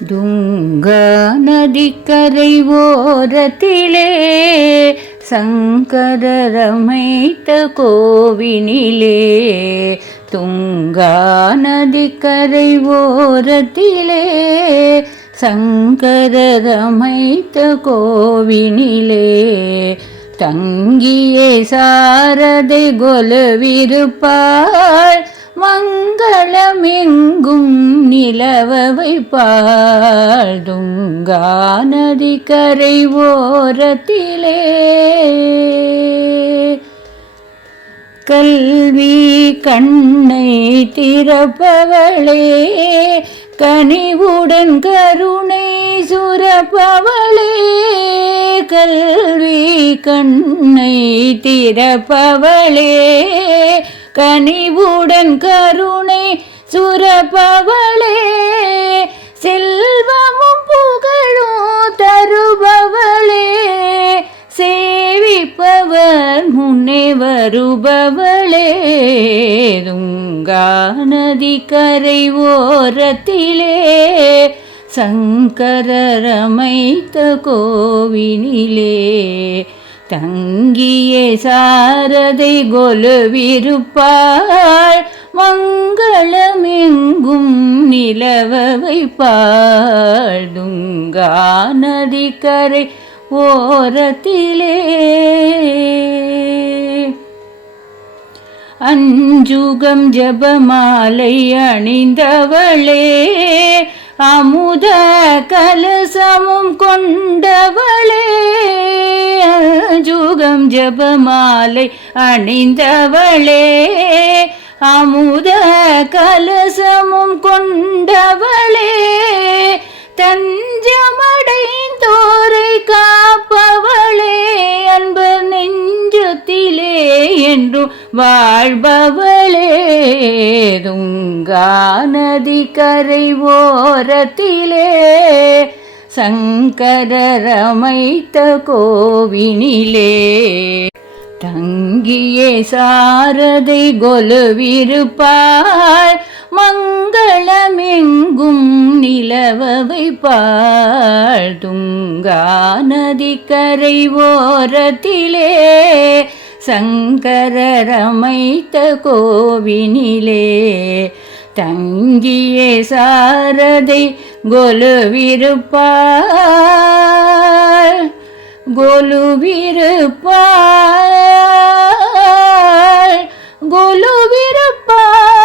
துங்கா நதிக்கரை ஓரத்திலே சங்கரர் அமைத்த கோவினிலே, துங்கா நதிக்கரை ஓரத்திலே சங்கரர் அமைத்த கோவினிலே, தங்கியே சாரதை கொலுவிருப்பாள் மங்களமெங்கும் நிலவ வைப்பாள். துங்கா நதிக்கரை ஓரத்திலே கல்வி கண்ணை திறப்பவளே, கனிவுடன் கருணை சுரப்பவளே, கல்வி கண்ணை திறப்பவளே, கனிவுடன் கருணை சுரப்பவளே, செல்வமும் புகழும் தருபவளே, சேவிப்பவர் முன்னே வருபவளே. துங்கா நதிக்கரை ஓரத்திலே சங்கரர் அமைத்த கோவினிலே, தங்கியே சாரதை கொலுவிருப்பாள் மங்களமெங்கும் நிலவ வைப்பாள். துங்கா நதிக்கரை ஓரத்திலே அஞ்சுகம் ஜபமாலை அணிந்தவளே, அமுத கலசமும் கொண்டவளே, அஞ்சுகம் ஜபமாலை அணிந்தவளே, அமுத கலசமும் கொண்டவளே, தஞ்சமடைந்தோரை காப்பவளே, அன்பர் நெஞ்சத்திலே என்றும் வாழ்பவளே. துங்கா நதிக்கரை ஓரத்திலே சங்கரர் அமைத்த கோவினிலே, தங்கியே சாரதை கொலுவிருப்பாள் மங்களமெங்கும் நிலவ வைப்பாள். துங்கா நதிக்கரை ஓரத்திலே சங்கரர் அமைத்த கோவினிலே, தங்கியே சாரதை கொலுவிருப்பாள் கொலுவிருப்பாள் கொலுவிருப்பாள்